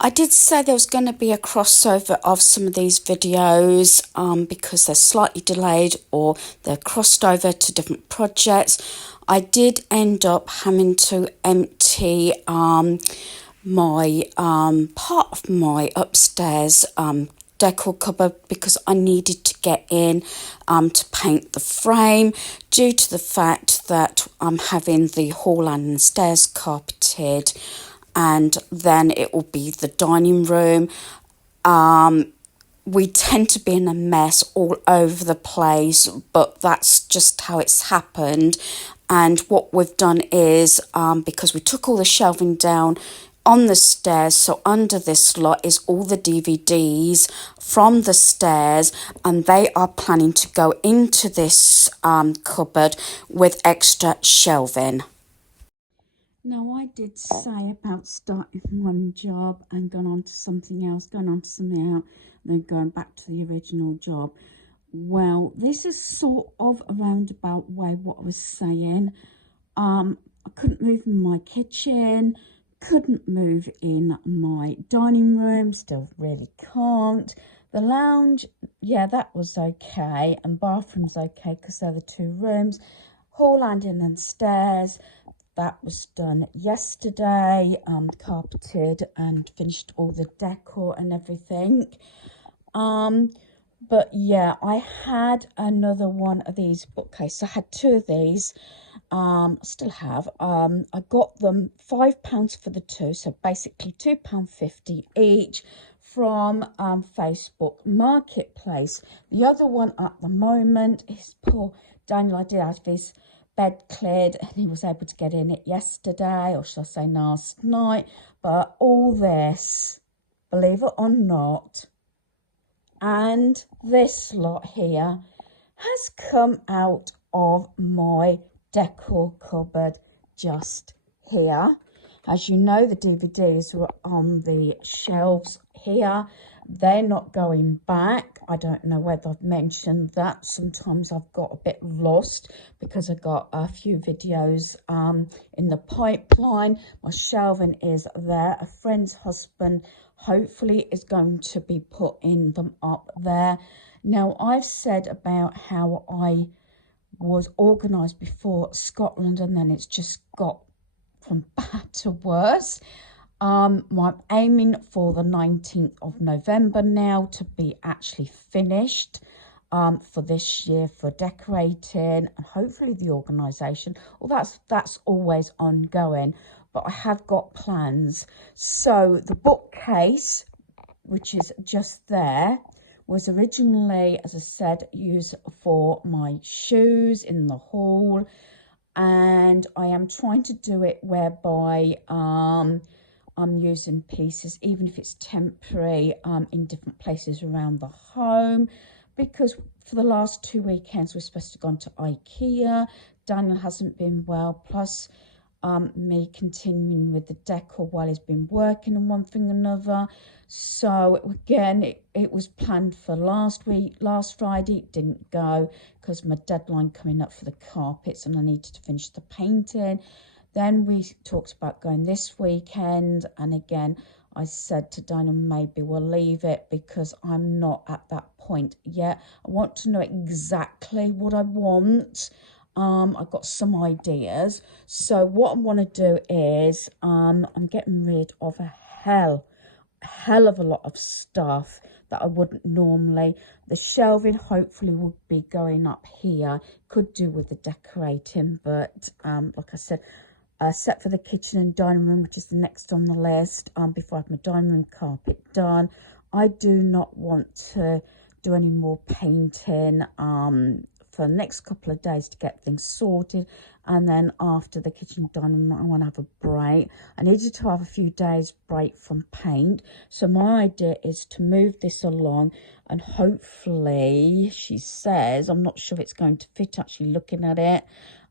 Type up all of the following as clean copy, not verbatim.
I did say there was going to be a crossover of some of these videos because they're slightly delayed or they're crossed over to different projects. I did end up having to empty my part of my upstairs decor cupboard because I needed to get in to paint the frame due to the fact that I'm having the hall and stairs carpeted, and then it will be the dining room. We tend to be in a mess all over the place, but that's just how it's happened. And what we've done is, because we took all the shelving down on the stairs, so under this lot is all the DVDs from the stairs, and they are planning to go into this cupboard with extra shelving. Now, I did say about starting one job and going on to something else, going on to something else, and then going back to the original job. Well, this is sort of a roundabout way what I was saying. I couldn't move in my kitchen, couldn't move in my dining room, still really can't. The lounge, yeah, that was okay, and bathroom's okay because they're the two rooms. Hall, landing and stairs, that was done yesterday, carpeted and finished all the decor and everything. But yeah, I had another one of these bookcases. I had two of these. Still have. I got them £5 for the two, so basically £2.50 each from Facebook Marketplace. The other one at the moment is poor Daniel. I did have his bed cleared and he was able to get in it yesterday, or shall I say last night. But all this, believe it or not, and this lot here has come out of my decor cupboard just here. As you know, the DVDs were on the shelves here. They're not going back. I don't know whether I've mentioned that. Sometimes I've got a bit lost because I got a few videos in the pipeline. My shelving is there. A friend's husband hopefully is going to be putting them up there. Now, I've said about how I was organised before Scotland, and then it's just got from bad to worse. I'm aiming for the 19th of November now to be actually finished for this year for decorating and hopefully the organisation. Well, that's always ongoing, but I have got plans. So the bookcase, which is just there, was originally, as I said, used for my shoes in the hall, and I am trying to do it whereby I'm using pieces, even if it's temporary, in different places around the home, because for the last 2 weekends we're supposed to go to IKEA. Daniel hasn't been well, plus me continuing with the decor while he's been working and one thing or another. So again, it was planned for last Friday. It didn't go because my deadline coming up for the carpets and I needed to finish the painting. Then we talked about going this weekend, and again I said to Dinah, maybe we'll leave it because I'm not at that point yet. I want to know exactly what I want. I've got some ideas. So what I want to do is I'm getting rid of a hell of a lot of stuff that I wouldn't normally. The shelving hopefully will be going up here. Could do with the decorating, but like I said, set for the kitchen and dining room, which is the next on the list, before I have my dining room carpet done. I do not want to do any more painting for the next couple of days to get things sorted, and then after the kitchen dining room I want to have a break. I needed to have a few days break from paint, so my idea is to move this along, and hopefully, she says, I'm not sure it's going to fit actually looking at it,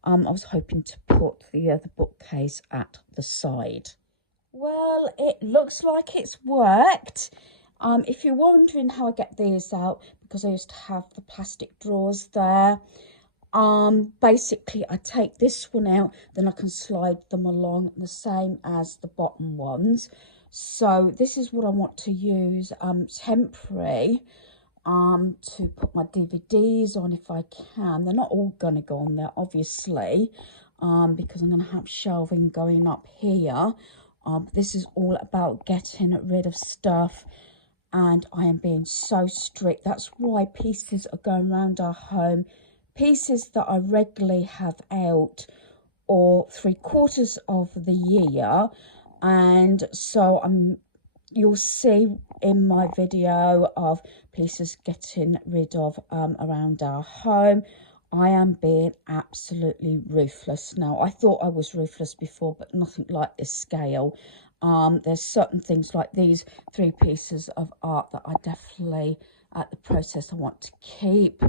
I was hoping to put the other bookcase at the side. Well, it looks like it's worked. If you're wondering how I get these out, because I used to have the plastic drawers there, basically I take this one out, then I can slide them along the same as the bottom ones. So this is what I want to use temporary to put my DVDs on if I can. They're not all going to go on there, obviously, because I'm going to have shelving going up here. This is all about getting rid of stuff, and I am being so strict. That's why pieces are going around our home, pieces that I regularly have out or 3/4 of the year. And so you'll see in my video of pieces getting rid of around our home. I am being absolutely ruthless now. I thought I was ruthless before, but nothing like this scale. There's certain things like these 3 pieces of art that I definitely, at the process, I want to keep.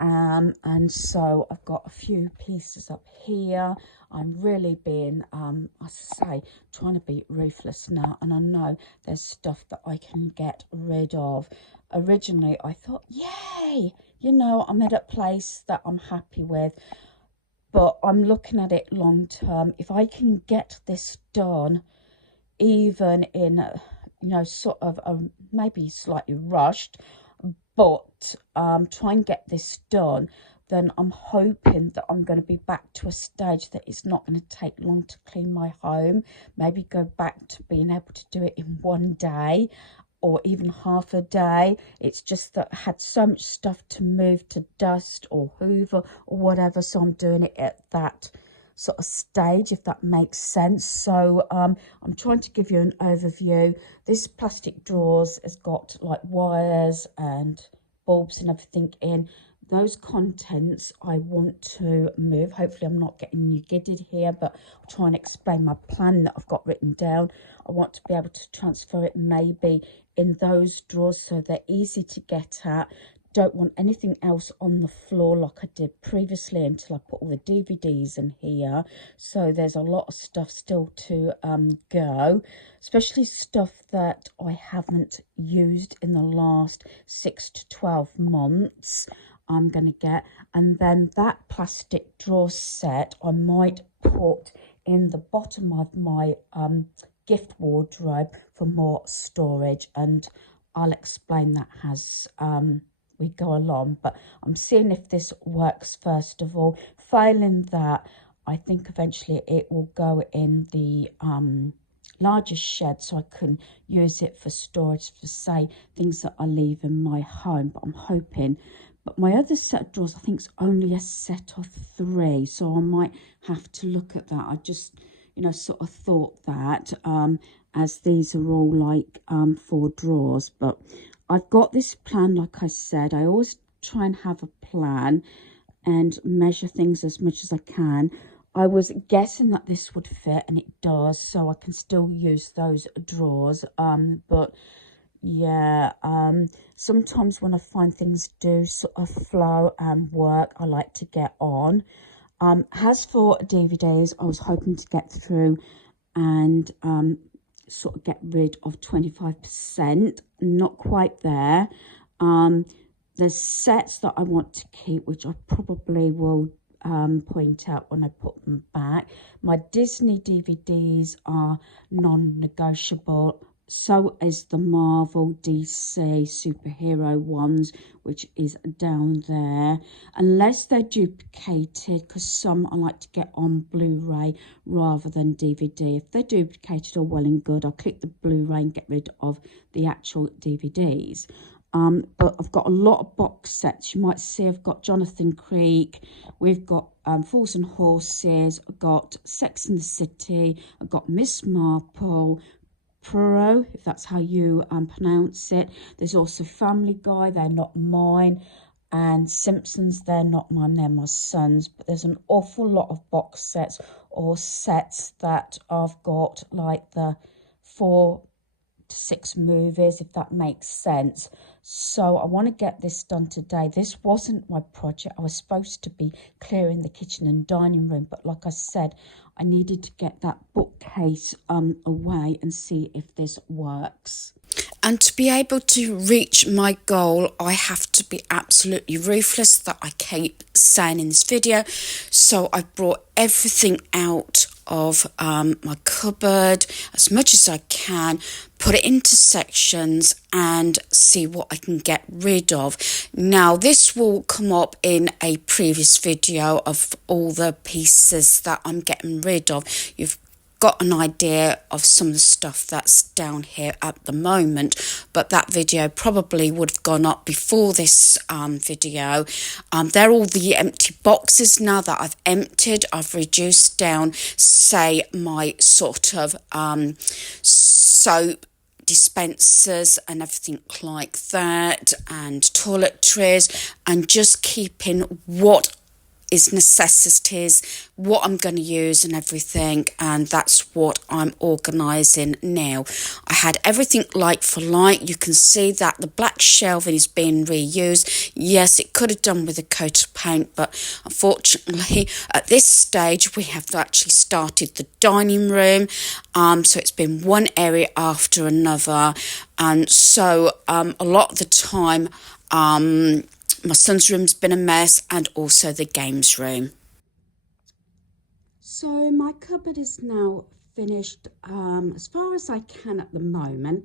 And so I've got a few pieces up here. I'm really being, as I say, trying to be ruthless now, and I know there's stuff that I can get rid of. Originally I thought, yay, you know, I'm at a place that I'm happy with, but I'm looking at it long term. If I can get this done, even in you know, sort of maybe slightly rushed, but try and get this done, then I'm hoping that I'm going to be back to a stage that it's not going to take long to clean my home. Maybe go back to being able to do it in one day or even half a day. It's just that I had so much stuff to move, to dust or hoover or whatever, so I'm doing it at that sort of stage, if that makes sense. So I'm trying to give you an overview. This plastic drawers has got like wires and bulbs and everything in. Those contents I want to move. Hopefully I'm not getting you giddy here, but I'll try and explain my plan that I've got written down. I want to be able to transfer it maybe in those drawers so they're easy to get at. Don't want anything else on the floor like I did previously until I put all the DVDs in here. So there's a lot of stuff still to go, especially stuff that I haven't used in the last 6 to 12 months. I'm going to get, and then that plastic drawer set I might put in the bottom of my gift wardrobe for more storage, and I'll explain that as we go along. But I'm seeing if this works first of all. Failing that, I think eventually it will go in the larger shed so I can use it for storage for, say, things that I leave in my home. But I'm hoping. But my other set of drawers, I think it's only a set of 3, so I might have to look at that. I just, you know, sort of thought that as these are all like 4 drawers. But I've got this plan, like I said. I always try and have a plan and measure things as much as I can. I was guessing that this would fit, and it does, so I can still use those drawers. But yeah, sometimes when I find things do sort of flow and work, I like to get on. As for DVDs, I was hoping to get through and sort of get rid of 25%. Not quite there. There's sets that I want to keep, which I probably will point out when I put them back. My Disney DVDs are non-negotiable. So is the Marvel DC superhero ones, which is down there. Unless they're duplicated, because some I like to get on Blu-ray rather than DVD. If they're duplicated, all well and good. I'll click the Blu-ray and get rid of the actual DVDs. But I've got a lot of box sets. You might see I've got Jonathan Creek. We've got Fools and Horses. I've got Sex and the City. I've got Miss Marple. Pro, if that's how you pronounce it. There's also Family Guy, they're not mine, and Simpsons, they're not mine, they're my son's. But there's an awful lot of box sets or sets that I've got, like the 4 to 6 movies, if that makes sense. So I want to get this done today. This wasn't my project. I was supposed to be clearing the kitchen and dining room, but like I said, I needed to get that bookcase away and see if this works. And to be able to reach my goal, I have to be absolutely ruthless, that I keep saying in this video. So I brought everything out of my cupboard as much as I can, put it into sections and see what I can get rid of. Now this will come up in a previous video of all the pieces that I'm getting rid of. You've got an idea of some of the stuff that's down here at the moment, but that video probably would have gone up before this video. They're all the empty boxes now that I've emptied. I've reduced down, say, my sort of soap dispensers and everything like that, and toiletries, and just keeping what is necessities, what I'm going to use and everything, and that's what I'm organising now. I had everything like for like. You can see that the black shelving is being reused. Yes, it could have done with a coat of paint, but unfortunately at this stage we have actually started the dining room, so it's been one area after another, and so a lot of the time my son's room's been a mess, and also the games room. So my cupboard is now finished as far as I can at the moment.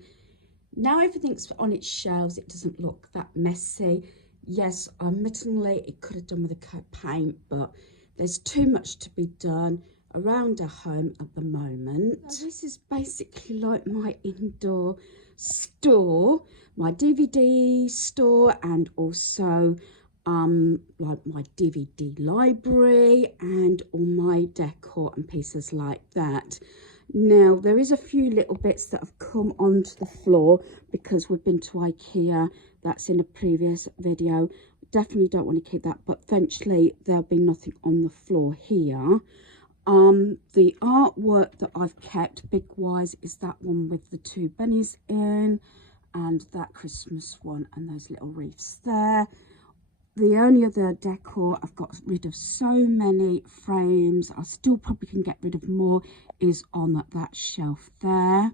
Now everything's on its shelves, it doesn't look that messy. Yes, admittedly it could have done with a coat of paint, but there's too much to be done around our home at the moment. So this is basically like my indoor store, my DVD store, and also like my DVD library and all my decor and pieces like that. Now there is a few little bits that have come onto the floor because we've been to IKEA. That's in a previous video. Definitely don't want to keep that, but eventually there'll be nothing on the floor here. The artwork that I've kept big wise is that one with the two bunnies in, and that Christmas one, and those little wreaths there. The only other decor, I've got rid of so many frames, I still probably can get rid of more, is on that shelf there.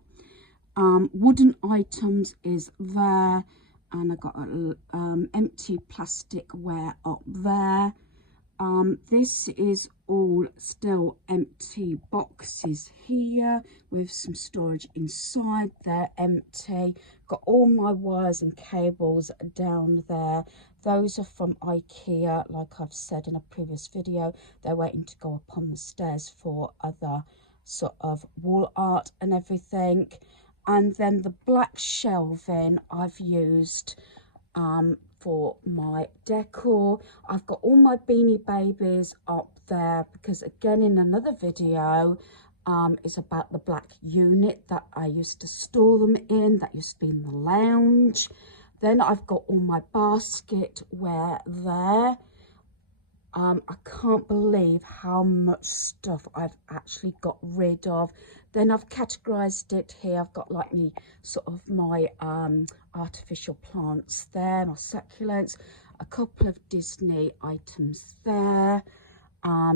Wooden items is there, and I've got empty plasticware up there. This is all still empty boxes here with some storage inside there, empty. Got all my wires and cables down there. Those are from IKEA, like I've said in a previous video. They're waiting to go up on the stairs for other sort of wall art and everything. And then the black shelving I've used for my decor. I've got all my Beanie Babies up there because, again, in another video is about the black unit that I used to store them in, that used to be in the lounge. Then I've got all my basketware there. I can't believe how much stuff I've actually got rid of. Then I've categorized it here. I've got like me sort of my artificial plants there, my succulents, a couple of Disney items there,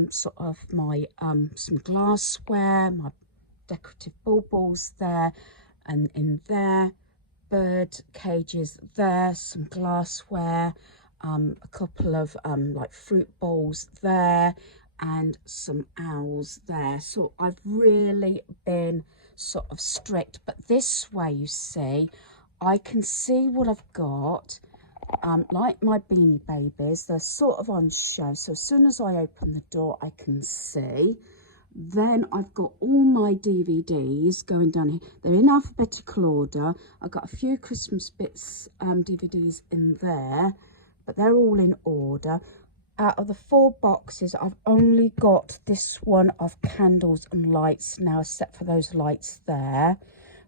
sort of my some glassware, my decorative baubles there, and in there, bird cages there, some glassware, a couple of like fruit bowls there, and some owls there. So I've really been sort of strict, but this way, you see, I can see what I've got. Like my Beanie Babies, they're sort of on show, so as soon as I open the door I can see. Then I've got all my DVDs going down here. They're in alphabetical order. I've got a few Christmas bits DVDs in there, but they're all in order. Out of the 4 boxes, I've only got this one of candles and lights now, except for those lights there.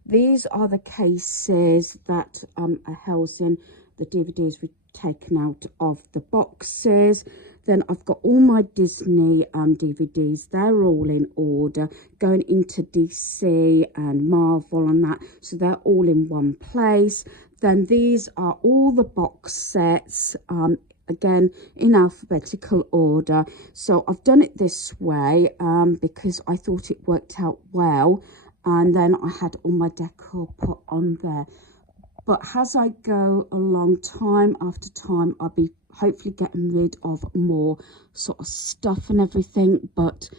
These are the cases that are housing the DVDs we've taken out of the boxes. Then I've got all my Disney DVDs. They're all in order, going into DC and Marvel and that. So they're all in one place. Then these are all the box sets, again, in alphabetical order. So I've done it this way because I thought it worked out well. And then I had all my decor put on there. But as I go along, time after time, I'll be hopefully getting rid of more sort of stuff and everything. But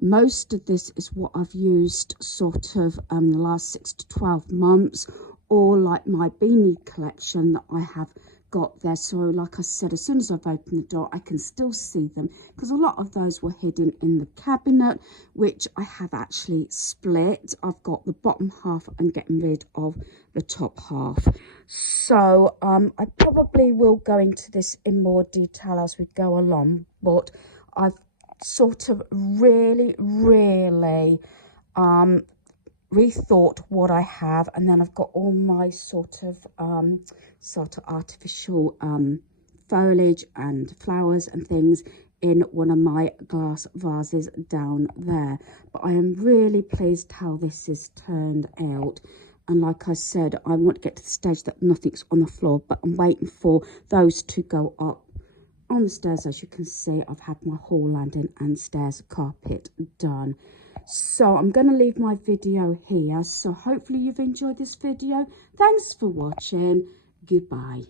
most of this is what I've used sort of the last 6 to 12 months, or like my beanie collection that I have got there. So like I said, as soon as I've opened the door, I can still see them, because a lot of those were hidden in the cabinet, which I have actually split. I've got the bottom half and getting rid of the top half. So I probably will go into this in more detail as we go along, but I've sort of really rethought what I have, and then I've got all my sort of artificial foliage and flowers and things in one of my glass vases down there. But I am really pleased how this is turned out. And like I said, I want to get to the stage that nothing's on the floor, but I'm waiting for those to go up on the stairs. As you can see, I've had my hall landing and stairs carpet done. So I'm going to leave my video here. So hopefully you've enjoyed this video. Thanks for watching. Goodbye.